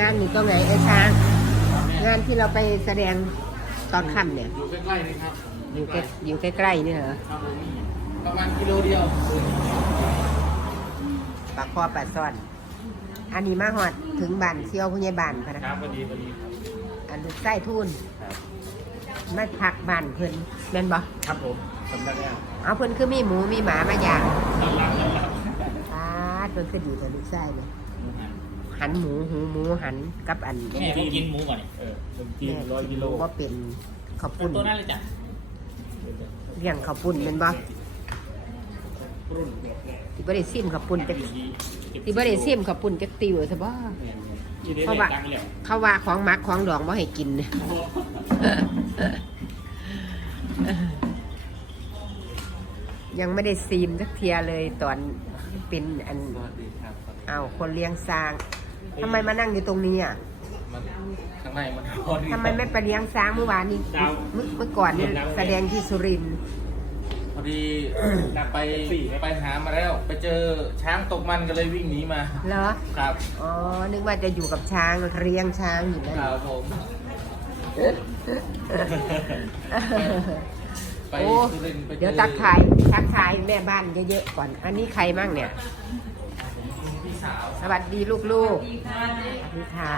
งานอยู่ตรงไหนไอ้ช้างงานที่เราไปแสดงตอนค่ำเนี่ย อยู่ใกล้ๆนี่ครับอยู่ใกล้อยู่ใกล้ๆนี่เหรอครับผมประมาณกิโลเดียวปากคอปลาซ่อน อันนี้มาหอดถึงบ้านเซียวพญาบานพะนะ ครับพอดีพอดีครับ อันลูกไส้ทุนครับ มาพักบ้านเพิ่นแม่นบ่ครับผมสำนักงานเอาเพิ่นคือมีหมูมีหมามาอย่างต้อนรับต้อนรับอ่าเพิ่นคือดีกับลูกไส้เลย หันหมูหูหมูหันกับอันแม่ก็กินหมูก่อนนี่เออเป็นกินร้อยกิโลว่าเป็นข้าวปุ้นตัวนั้นเลยจ้ะเลี้ยงข้าวปุ้นแม่นบ่รุ่นที่บ่ได้ซิมข้าวปุ้นจักที่บ่ได้ซิมข้าวปุ้นจักติวซะบ่ยี่ได้เพราะว่าตังค์แล้วเขาว่าของหมักของดองบ่ให้กินยังไม่ได้ซีมสักเทียเลยตอนเป็นอันสวัสดีครับเอาคนเลี้ยงช้าง ทำไมมานั่งอยู่ตรงนี้อะมันข้างในมันร้อนทำไมไม่ไปเลี้ยงช้างเมื่อวานนี้ เมื่อเมื่อก่อนนี่แสดงที่สุรินทร์พอดีไปไปหามาแล้ว ไปเจอช้างตกมันก็เลยวิ่งหนีมาเหรอ ครับอ๋อ นึกว่าจะอยู่กับช้างเลี้ยงช้างอยู่นั่นครับผมไปโอ้สุรินทร์ไปจอ เดี๋ยวทักทายทักทายแม่บ้านเยอะๆก่อน อันนี้ใครมั่งเนี่ยพี่ สาวสวัสดีลูกๆสวัสดีค่ะ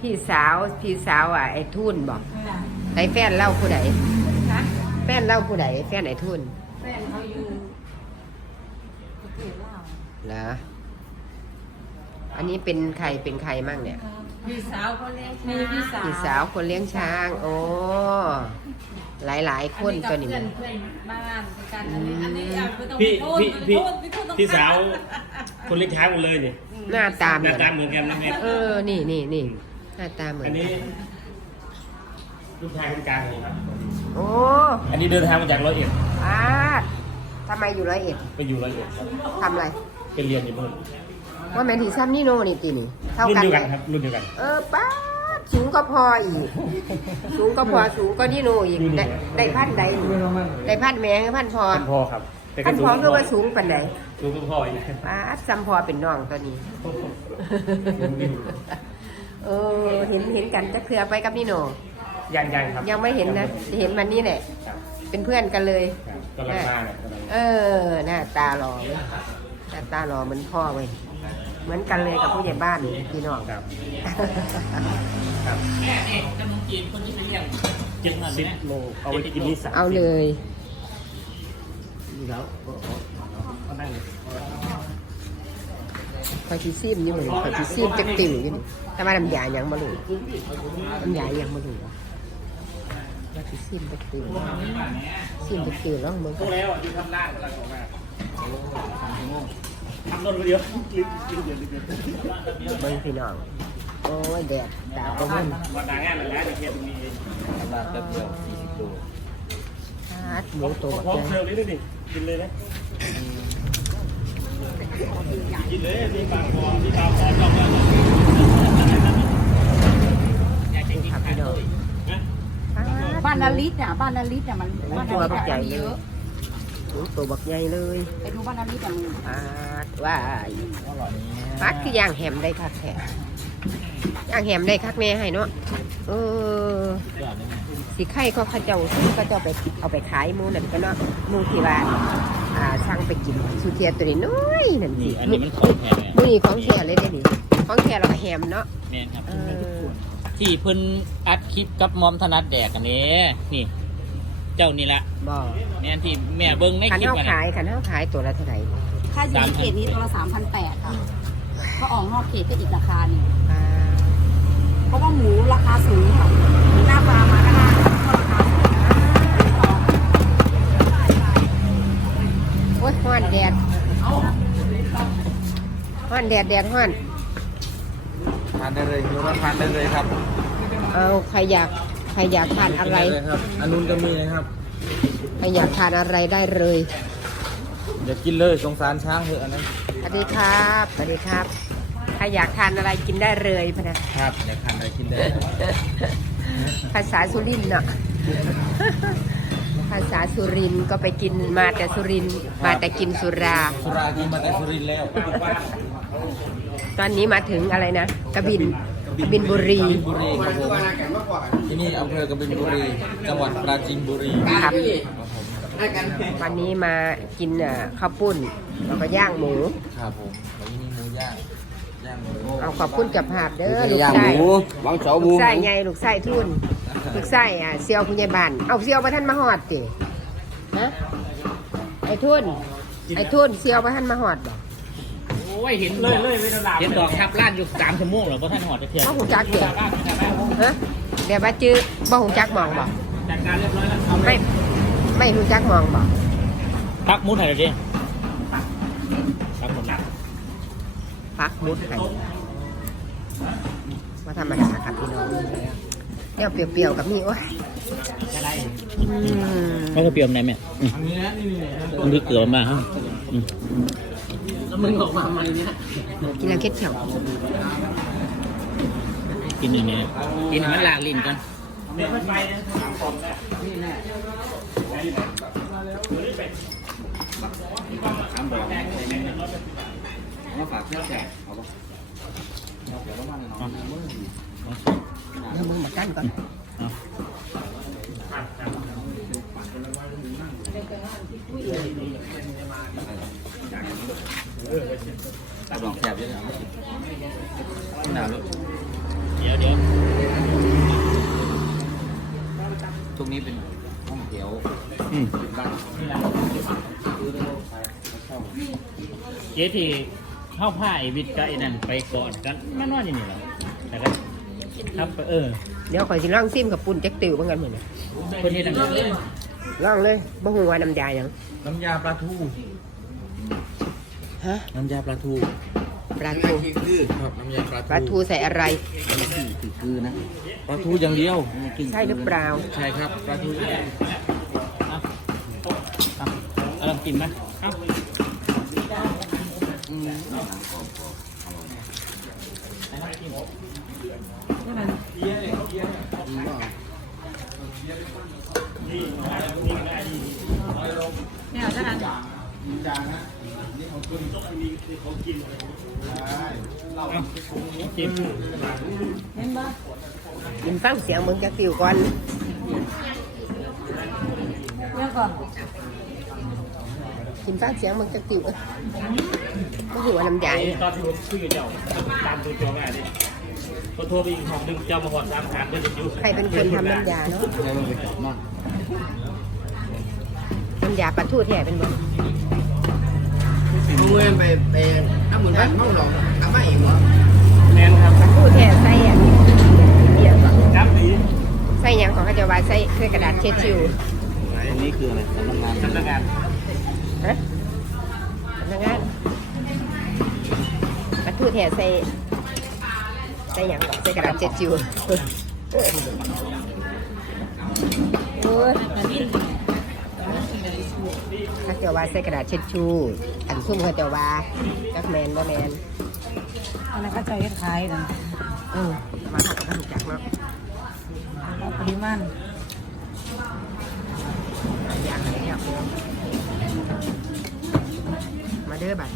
พี่สาวพี่สาวอะไอ้ทุนบอกไอ้แฟนเล่าผู้ใดแฟนเล่าผู้ใดแฟนไอ้ทุนแฟนเขาอยู่ประเทศลาวเหรออันนี้เป็นใครเป็นใครมั่งเนี่ย พี่สาวเขาเลี้ยงมีพี่สาวพี่สาวคนเลี้ยงช้าง โอ้ หลายๆคนตัวนี้เพื่มัอนนเพื่อนบ้านกันอันนี้อันนี้อะไม่ต้องพี่ไปโทษพี่ไม่พี่ต้องโทษไม่ต้องพี่สาวคนเล็กช้างหมดเลยนี่หน้าตาหเหมืน้าอนตาเหมือนกันนะแม่เออนี่นี่นี่หน้าตาเหมือนอันกันี้นลูกชายคนกลางเลยครับโอ้อันนี้เดินทางมาจากร้อยเอ็ดอาทำไมอยู่ร้อยเอ็ดไปอยู่ร้อยเอ็ดครับทำอะไรไปเรียนอยู่นู่นว่าแมนทีซ้ำนี่โน่นี่ตีนี่เท่ารุ่นกันเดียวไหกันมครับรุ่นเดียวกัน เออป้าด สูงก็พออีก สูงก็พอสูงก็นี่โน่อีกได้ได้พันใดนี่ได้พันแมงพันพอพันพอครับแต่ก็พันสูพองคือว่าสูงปันใดสูงก็พออีกป้าดซ้ำพอเป็นน้องตัวนี้ เออเห็นเห็นกันจะเคลือไปกับนี่โน่ยังยังครับ ยังไม่เห็นนะ เห็นวันนี้แหละครับเป็นเพื่อนกันเลยครับกำลังมาเนี่ยกำลังเออหน้าตาหล่อเว้ยหน้าตาหล่อเหมือนพ่อเว้ย เหมือนกันเลยกับผู้ใหญ่บ้านพี่น้องครับ ครับแม่นี่ขนมจีนคนที่ไปเลี้ยงเจ็ดสิบโลเอาไว้กินนี่สามเอาเลยนี่แล้วก็นั่งเลยคอยชีซิมอยู่เหมือนคอยชีซิมจักติ่วอยู่นี่แต่ว่าน้ำยายังมาลูน้ำยายังมาลูคอยชีซิมจักติ่วซิมจักติ่วแล้วมึงพวกแล้วอยู่ทำล่างกำลังออกมา ทำรถไปเดียวรีบรีบเดียวรีบเดียวเบิ้งพี่น้อง โอ้ยแดดดาวก็มันวันด่างานหลังงานจะเทียบมีทำลาดแป๊บเดียว20โลชาดหมูตัวพร้อมใหเสิญ่ร์ฟเลยดิกินเลยนะกินเลยมีปากคอมีปากคอต้องแล้วอยากจะกินครับขาพี่น้องด้วยนะบ้านนาริตอะบ้านนาริตอะมันบ้านตัวบักใหญ่เยเลอะยหมูตัวบักใหญ่เลย ไปดูบ้านนาริตอะมึงปาด ว่าปัดคือย่างแหมได้คักแท้ย่างแหมได้คักแม่ให้เนาะเออสิไข่เขาเขาเจ้าซื้อเขาเจ้าไปเอาไปขายหมูนั่นก็เนาะหมูที่ว่าอ่าช่างไปกินสุเทียตัวนี้น้อยนั่นสินี่อันนี้มันของแท้หมูนี่ของแท้เลยเด้นี่ของแท้เราก็แหมเนาะแม่นครับเออที่เพิ่นอัดคลิปกับมอมธนัดแดกอันนี้นี่เจ้านี่ละบ่แม่นที่แม่เบิ้งในขันคลิปเฮาอันขานั้นยขันเฮาขายตัวละเท่าไหร่ ค่าอยู่ในเขตนี้ตัวละสามพันแปดค่ะ ก็ออกนอกเขตก็อีกราคาหนึ่งอ่าเพราะว่าหมูราคาสูงค่ะหน้าปลามาก็น่าก็ราคาสูงต่อโอ้ยฮ้อนแดดฮ้อนแดดแดดฮ้อนทานได้เลยอยู่รับทานได้เลยครับเอาใครอยากใครอยากทานอะไรด้เลยครับอันนู้นก็มีนะครับใครอยากทานอะไรได้เลย เดี๋ยวกินเลยสงสารช้างเถอะอันนั้นสวัสดีครับสวัสดีครับ ใครอยากทานอะไรกินได้เลยพะนะ ครับอยากทานอะไรกินได้เลยภาษาสุรินทร์เนาะ ภาษาสุรินทร์ก็ไปกินมาแต่สุรินทร์มาแต่กินสุรา สุรากินมาแต่สุรินทร์แล้วตอนนี้มาถึงอะไรนะกระบินกระบินบุรีบุรีครับผมที่นี่อำเภอกบินบุรี จังหวัดปราจีนบุรี ครับครับผม วันนี้มากินเอ่อข้าวปุ้นแล้วก็ย่างหมู ครับผมวันนี้มีหมูย่างย่างหมูเอาขอบคุณกับภาพเด้อลูกย่างไส้หมูวางเสาหลูมูกไส้ไงลูกไส้ทุนลูกไส้อะเซียวคุณยายบานเอาเซียวมาท่านมาหอดจิฮะไอ้ทุนไอ้ทุนเซียวมาท่านมาหอดบ่โอ้ยเห็นเลยเลยไม่ตลาดเห็นดอกทับล้านอยู่สามชั่วโมงเหรอเพราะท่านหอดจะเทียนบ่หูจักเดี๋ยวจากบ้านจากบ้านฮะเดี๋ยวว่าจื้อบ่หูจักมองบ่จัดการเรียบร้อยแล้วเอาไม่ ไม่หูจักมองบ่พักมุดให้เลยดิพักหมดละพักมุดให้ว่าธรรมดาครับพี่น้องเนี่ยเปรี้ยวๆกับนี่โอ้ยอืมไม่ก็เปรียมไหนแม่อันนี้นะนี่นี่นี่ต้องพริกเกลือมาฮะกินแล้วเคล็ดเขียวกินอย่างนี้กินให้มันลากลิ้นกัน มาฝากเพื่อนแจกเอาปะเดี๋ยวมึงมากั้นก่อนกันดองแสบเยอะนะหนาวลูก เดี๋ยวเดี๋ยว ทุกนี้เป็นห้องเขียว อืม บ้าน เจ๊ที่เข้าผ้าไอ้วิทย์กับไอ้นั่นไปก่อนกันแม่นอนอย่างนี้เหรอแต่ก็ครับเออเดี๋ยวขอยสิลองซิมกับปุ่นแจ็คติวเหมือนกันเหมือนกันคนที่นั่นลองเลยบ่ฮู้ว่าน้ำยาหยังน้ำยาปลาทูฮะน้ำยาปลาทูปลาทูครับน้ำยาปลาทูปลาทูใส่อะไรคือคือนะปลาทูอย่างเดียวใช่หรือเปล่าใช่ครับปลาทูเอาลองกินไหมเอ้า นี่ยท่านกินเห็นปะกินฟัง ก่อนเนี่ยก่อนกินฟังเสียงมึงแจ็คติวเอ้ยบ่ฮู้ว่าน้ำยาหยังตอนที่ผมคุยกับเจ้าตามตัวเจ้าแม่ดิพอโทรไปอีกห้องหนึ่งเจ้ามาหอดสามถามเพื่อนจะอยู่ใครเป็นคนทำน้ำยาเนาะใช้มันไปจับมากน้ำยาปลาทูแท้เป็นบ่มึงเงินไปไปถ้ามึงบ้านห้องหลอกทำมาเองเหรอแมนครับปลาทูแท้ใส่อะเดี๋ยวก่อนจับดีใส่หยังของเขาจะว่าใส่ใส่กระดาษเช็ดชิวตรงนี้คืออะไรสำนักงานสำนักงาน ฮะสำนักงานปลาทูแท้ใส่ใส่หยังก่อนใส่กระดาษเช็ดชิวโอ้ยถ้าเจ้าว่าใส่กระดาษเช็ดชูอันซุ่มเขาเจ้าว่าจักแมนบ่แมนอันนั้นก็จะคล้ายๆกันเออมาหักกันจักเนาะเอาปริมาณอย่างไรครับมาเด้ อบัด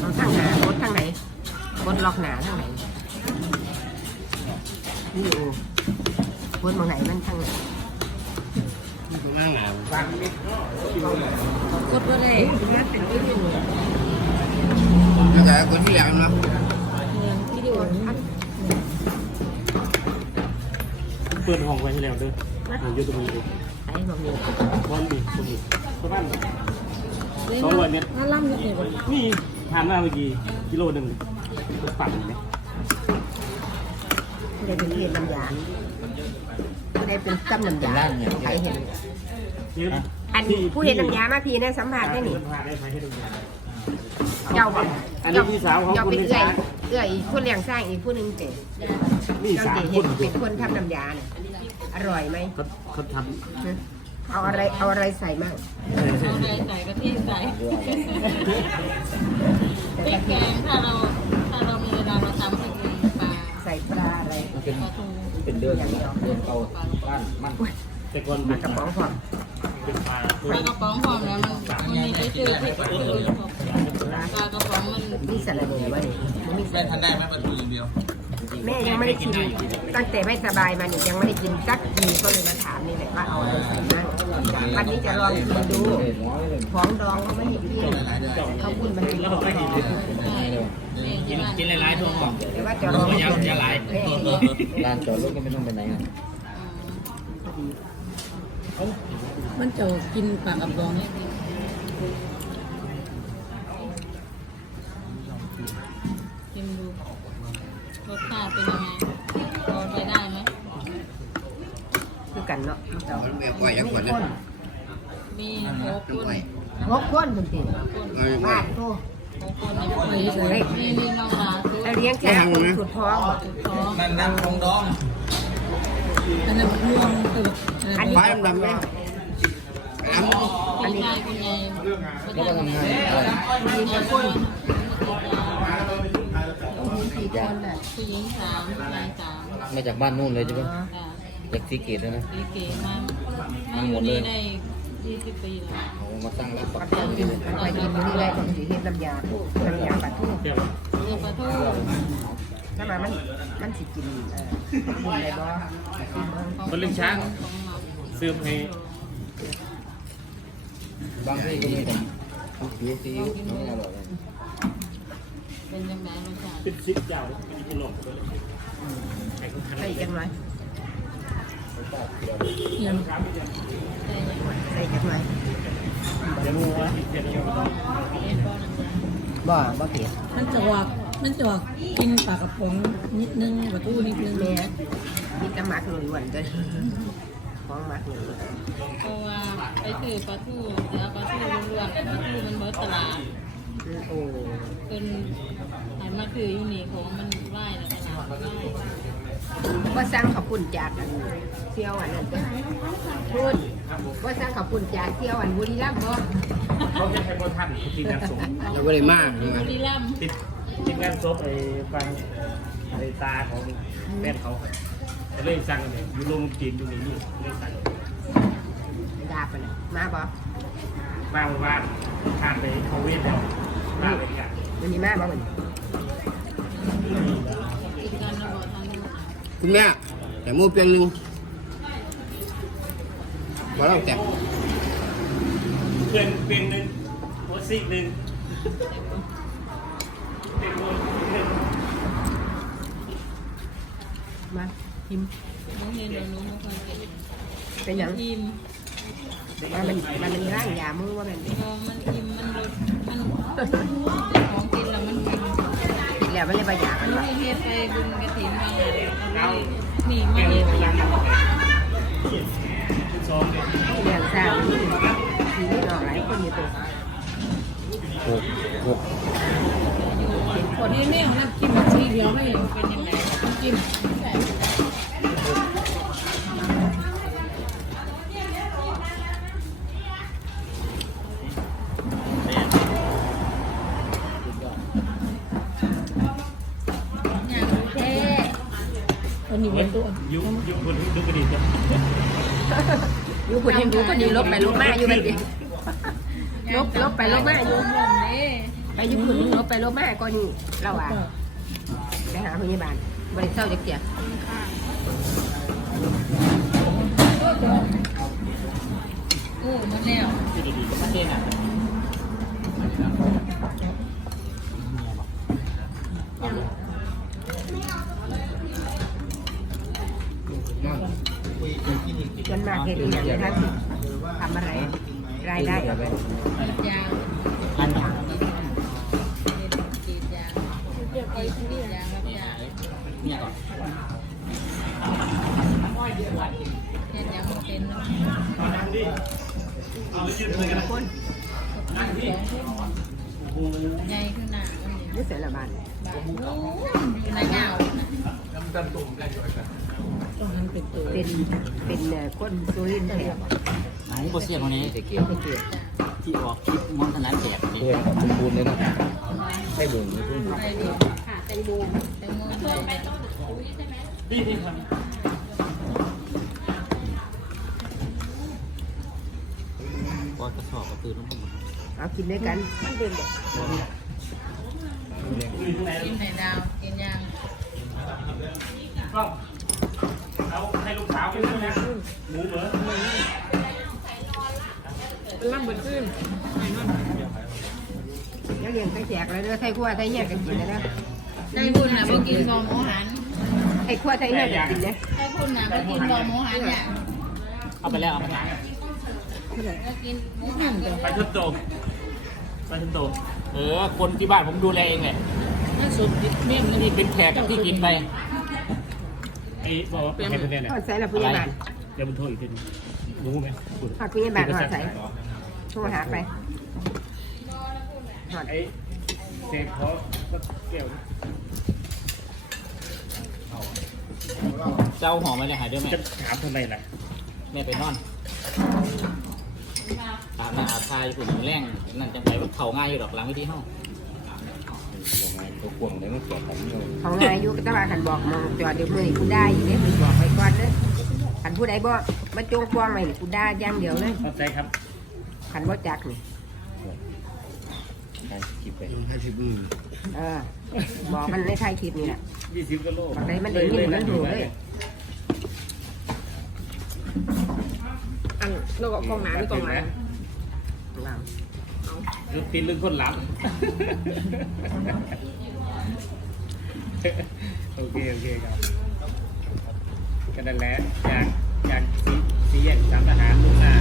เอาทางหน้ากดทางไหนกดล็อกหนาทางไหนนี่โอกดมองไหนมันทางไหนง่ายงามกดไปเลยแล้วแต่คนที่อยากนะวิดีโออัดเปิดห้องไว้ให้แล้วเด้ออยู่ตรงนี้ ไอ้บอกนี่วันนี้ตรงนี้ประมาณเลยสองร้อยเมตรถ้าล่ำอยู่นี่บ่นี่ทานมาเมื่อกี้กิโลหนึ่งปั่นไหมได้เป็นเพียนน้ำยาได้เป็นตั้มน้ำยาใครเห็นอันผู้เห็นน้ำยามาพี่นะสัมผัสได้นี่พาได้ใช้ให้ดูงานเจ้าบอกอันนี้พี่สาวของเจ้าคุณเป็นลิเอื้อซ่ายเอื้อยคนเลี้ยงสร้างอีกผู้หนึงเตะนี่เจ้าสามเตะคเห็นนเป็นคนทำน้ำยาน่ะ อร่อยไหมเขาเขาทเอาอะไรเอาอะไรใส่มั่งำใส่กะทิใส่พริกแกงถ้าเราถ้าเรามีเวลาเราทำพริกแกงปลาใส่ปลาอะไรมันเป็นปลาทูเป็นเดือนอย่างเดียวเดือนเก่าบ้านมันแต่ก่อนปลากระป๋องพอเเป็นปลาปลากระป๋องหอมแล้วมันมันมีได้ชื่อที่คือปลากระป๋องมันมีสารเนยไว้บ่มีแม่ทันได้ไหมปลาทูอย่างเดียว แม่ยังไม่ได้กิน ตั้งแต่ไม่สบายมาเนี่ยยังไม่ได้กินสักทีก็เลยมาถามนี่แหละว่าเอาอะไรใส่มั่งวันนี้จะลองกินดูของดองเขาไม่ให้กินเขาพูดมาให้แล้วเราก็ไม่กินกินกินกินหลายๆทั่วหมดแต่ว่าจะลองอย่าอย่าหลายลานจอดรถก็ไม่ต้องไปไหนอะมันจะกินปลากระป๋องกินดูรสชาติ เป็นยังไงพอไปได้ไหมคือกันเนาะแม่ปล่อยอย่างก่อนนะมีโค้กกุ้นหกคนจริงเอาอย่างๆก่อบ้านนโตโค้กกุ้นเนี่ยนี่นี่น้องหลาซื้อแล้วเลี้ยงแค่คนสุดท้องท้องนั่นนั่นทองดองอันนั้นม่วงตึกอันนี้ฟ้าดำๆไหมอันนี้ยายคุณยายแล้วก็ทำงาน มีแต่คนมีสี่คนน่ะผู้หญิงสามชายสามมาจากบ้านนู่นเลยใช่ไหมจ้ะจากซีเกตเลยนะดีเก๋มากมาอยู่นี่ได้ยี่สิบปีแล้วเอามาตั้งรับปัปักกกินกินไปกินนี่แหละสีเห็ดน้ำยาน้ำยาปลาทูเดี๋ยวเรือปลาทูถ้ามามันมันสิกินเอ่อบุญอะไรบ่คนเลี้ยงช้างซื้อให้ บางที่ก็มีแต่ผิวซีอิ๊วไม่อร่อยเลย เป็นยังไงรสชาติเป็นซิปเจ้าเป็นกิโลใส่จังไรยังใส่จังไรเดี๋ยวรู้ว่าเดี๋ยวบ่บ่เผ็ดมันจะว่ามันจะว่ากินปลากระป๋องนิดนึงปลาทูนิดนึงแม่มีแตะมักหนุ่ยหวันเด้อของมักหนุ่ยเพราะว่าไปถือปลาทูแล้วปลาทูล้วนๆปลาทูมันเบิดตลาด โอ้จนหันมาถืออยู่นี่ของมันไหว้แล้วตลาดไหว้ว่าสร้างขอบคุณจากอันเที่ยวอันนั้นเด้อพูดว่าสร้างขอบคุณจากเที่ยวอันบุรีรัมย์บ่เขาจะให้คนทันทีมงานศพเราก็เลยมากบุรีรัมย์ติดทีมงานศพไอ้ฟังไอ้ตาของแม่เขาก็เลยสั่งเนี่ยอยู่โรงจีนอยู่นี่นี่เลยสั่งดาบมันน่ะมาบ่มาว่าทานไปเขาเวทแล้ว มาเลยกันมันนี่มาบ่มันอีกการระบอทางนี้คุณแม่แต่มูเพียงหนึ่งบอกเราแต่เพื่อนเพียงหนึ่งหัวซีกหนึ่งเป็นคนหนึ่งมาพิมพ์น้องเรียนเดี๋ยวหนู้นคนเก่งเป็นหยังทีมมามันมันเป็นร่างยามือว่าแม่นพอมันทีมมันรสมัน ของกินแล้วมันกินแล้วไมันเลยบ่อยากมันว่านี่เฮ็ดไปบุญกระถิ่นมาเอานี่มาเฮ็ดองเนี่ยเลี้ยงสร้างนี่ทีนี้หน่อหลายคนอยู่ตัวหกหกเป็นคนนี่นี่น้ำจิ้มสีเหลืองไม่เป็นยังไงจิ้ม อยู่คนยังดูก็ดีลบไปลบมาอยู่แบบนี้ลบลบไปลบมาอยู่ลมเด้ไปอยู่คนลบไปลบมาก็อยู่เราอะไปหาพยาบาลบริเศร้าจะเกลียดโอ้มันแล้วที่ดีๆก็ไม่ได้นะนั่นจนมากเหตุอย่างนี้ครับทำอะไร ราย ได้อย่าไปยางอันอย่างกรีดยางกรีดยางรับยางเนี่ยก่อนเฮ็ดยังบ่เป็นเนาะคนใหญ่ขึ้นหน้ามันนี่รู้สึกละบานบาดโอ้ยนายเหงาต้องหันเป็นตัวเป็นเป็นเอ่อคนสุรินทร์แถบ หนังโปรเซียนวันนี้ซีเกตไม่เกลียดที่ออกคลิปมอนธนาแจกนี่เพื่อนสมบูรณ์เลยนะใช่บุญไม่พึ่งไปดิค่ะแตงโมแตงโมใส่นี่ที่ทำดกระสอบกระตือน้ำมันเอากินด้วยกันมันเป็นแบบกินไข่ดาวกินยังก็เอาให้ลูกสาวไปด้วยนะหมูเหรอ เป็นล่ำบนขึ้นไม่นอนแล้วเรียนไปแจกเลยเด้อไทยขั้วไทยเฮียกันกินเลยนะได้บุญนะบ่กินบอหมูหันไทยขั้วไทยเฮียกันกินเลยได้บุญนะบ่กินบอหมูหันเนี่ยเอาไปแล้วเอาไปแล้วก็กินหมูหันจ้ะไปชุดโตมไปชุดโตมเออคนที่บ้านผมดูแลเองแหละน่าสุดเมี่ยมเลยนี่เป็นแขกที่กินไปไอ้บอกว่าเป็นคนเนี่ยทอดใส่ละพยาบาลเดี๋ยวมันโทรอีกทีรู้ไหมทอดพยาบาลทอดใส่ โทรหาไปทอดไอ้เศษเขาเกี่ยวเจ้าหอมมาจะหายด้วยไหมจะถามทำไมล่ะแม่ไปนอนตามหน้าอาทายฝุ่นแรงนั่นจังไปว่าเขาง่ายอยู่ดอกหลังวิธีห้องตัวกวงเลยมันสดผมอยู่เขาง่ายอยู่ก็ตะว่าขันบอกมองจอดเดี๋ยวมือนี่กูได้อยู่เนี่ยมึงบอกไปก่อนเด้อขันผู้ใดบ่มาจงควงไว้นี่กูได้อย่างเดียวเลยเข้าใจครับ ขันบ่จักนี่ใช่คิดไปให้สิบอืมเออบอกมันในไทยคลิปนี่แหละยี่สิบกิโลบักใดมันได้ยินมันหูเลยอันเราก็กองน้ำไม่กองน้ว้าวคือปีนลึงคนหลับโอเคโอเคครับกันนั่นแหละอยากอยากสีสีแยกสามทหารลูกหน้า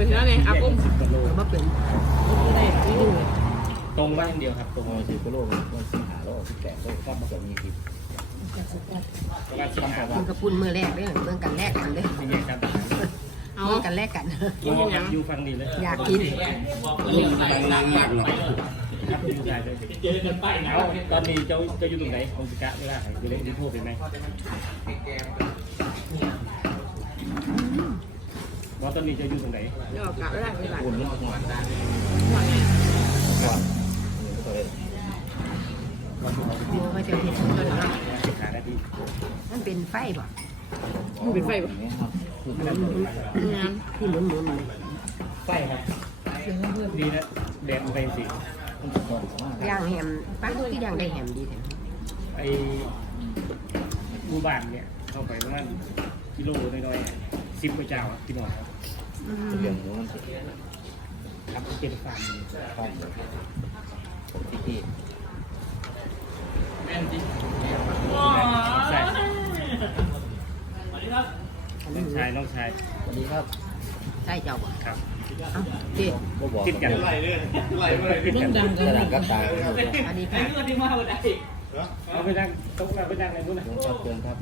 ปิดแล้วเนี่ยอากุ้มสิบกิโลเปิดบ่เป็นไม่ได้ไม่ดูตรงว่าอย่างเดียวครับตรงโอ้สิบกิโลมันสิบหาโลสิบแปดโลก็มาเกือบมีสิบประมาณสิบห้าคุณกระปุ่นมือแรกเด้อเบิ่งกันแรกกันเด้อสีแยกสามทหารเอาเบิ่งกันแรกกันกินยังอยู่ฟังดีเลยอยากกินลูกมันนางมากหรอกครับอยู่ได้เลยเจอกันไปเอาตอนนี้เจ้าเจ้าอยู่ตรงไหนองค์กะเวลาอยู่เล่นดิโทเป็นไหม ว่าตอนนี้เจ้าอยู่ตรงไหนเดี๋ยวกลับแล้วไปหลังอุ่นนิดหน่อยหลังไงก่อนโอ้เขาจะเห็นตัวเนาะสิบห้านาทีมันเป็นไฟบ่เป็นไฟปะครับงานที่หมุนหมุนๆนี่ไฟครับดีนะแดดมันไปสิย่างแฮมปักที่ย่างได้แฮมดีแท้ไอ้หมู่บ้านเนี่ยเข้าไปประมาณ กิโลน้อยๆสิบกว่าเจ้าอะพี่น้องครับอืมเรื่องหมูมันครับเป็นฟาร์มอยู่ข้องเลยที่ที่ใช่น้องชายน้องชายสวัสดีครับใช่เจ้าบ่ครับเอ้าเด็ดก็บอกคิดกันเรื่องดังกกันระดาษก็ตายครับอันนี้ค่ะ เอาไปนั่งโต๊ะเราไปนั่งในนู้นนะลุงครับเชิญครับ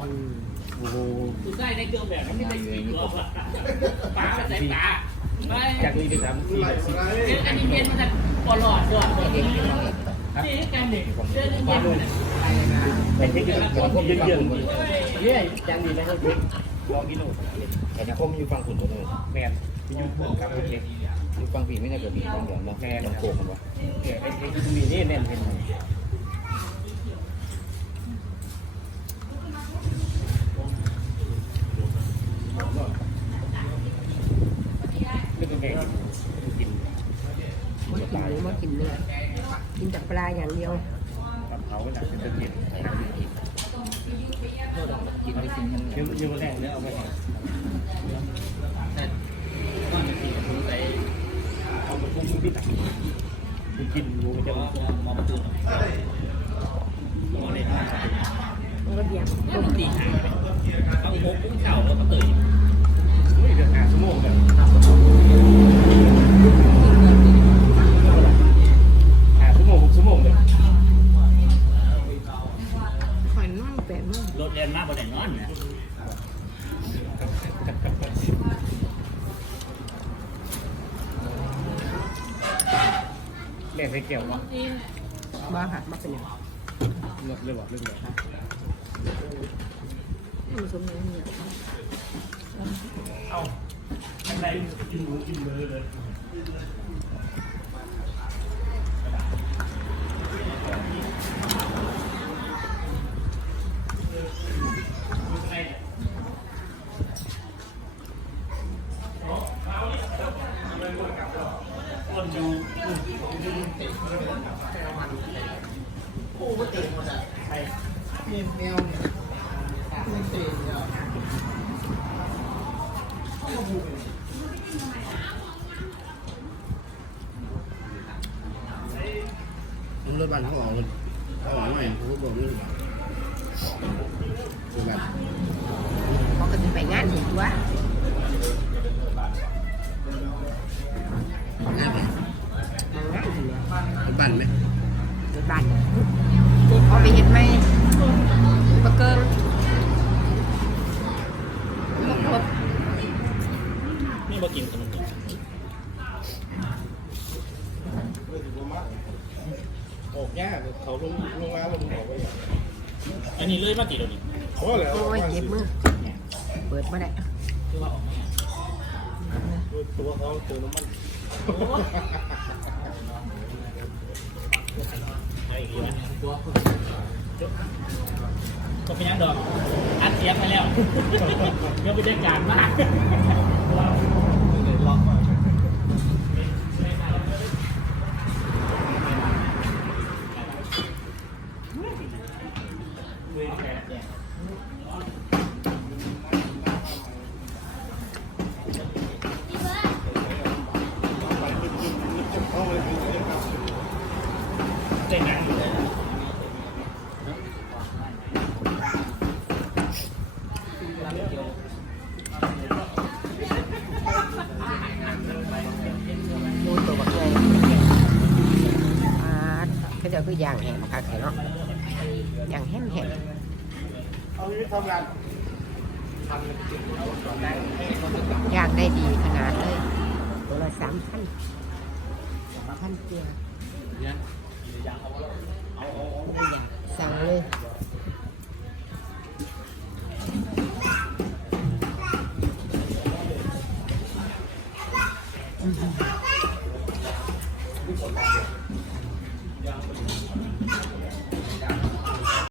อืมโอ้โหทำงานอยู่อย่างนี้ก็ป่าใส่ป่าจากนี้ไปสามสี่สิบอันนี้เย็นมาจากปอหลอดด้วยนี่กันเด็กเดินเย็นแต่ที่เกิดความเยืนเยืนเนี่ยยังดีนะครับลองกินดูแต่เนี่ยผมอยู่ฟังคุณตัวนึงแมนที่ยูทูบครับโอเคอยู่ฟังผีไม่ได้เกิดผีฟังอย่างเนาะมันโกงมันวะเนี่ยไอ้ไอ้ที่มีนี่เน้นเป็นนี่เป็นไงกิน บ่กินหรือบ่กินเนื้อกินแต่ปลาอย่างเดียว กับเขาเป็น หนักเป็นตะเกียบกินไม่กินยังเยอะเยอะแรงเนี่ยเอาไปให้เอามาพุ่งที่ตักกินรู้มันจะมองประตูมันก็เดียงตีหางเอาหกเข่าแล้วก็ตื่นไม่เดือดหาชั่วโมงเลยหาชั่วโมงหกชั่วโมงเลย หอยนั่งแปดโมง รถเรียนมากกว่าแต่นอนนะเล่นไปเกี่ยววะบ่ค่ะบ่เป็นหยังเลือกเลยบอกเรื่องเลยมันสมน้ำเนี่ยเอาอะไรกินหมูกินเบอร์เลย มัน รถบันเขาออกมันเขาออกหน่อยเขาก็บอกนี่รถบันเขาก็จะไปงานอีกตัวงานไหมทางงานอยู่แล้วรถบันไหมรถบ้านเขาไปเห็นไหมปะเกิงบ่ครบนี่บ่กินขนม ออกยากเขาลงลงมาลงออกไป อันนี้เลยมากี่เดี๋ยวนี้ โอ้แล้ว โอ้ยเจ็บมือ เปิดมาได้ คือว่าออกมา ตัวเขาเจอน้ำมันก็เป็นยังดอก อัดเสียงไปแล้วก็ไปได้การมาก ได้หนังอยู่เลย มูตัวบักเลยอ่าก็จะคืออย่างแหมค่ะค่เนาะอย่างแหมแหมเอาที่ทำงานย่างได้ดีขนาดเลยตัวละสามพันพันเตียสั่งเลย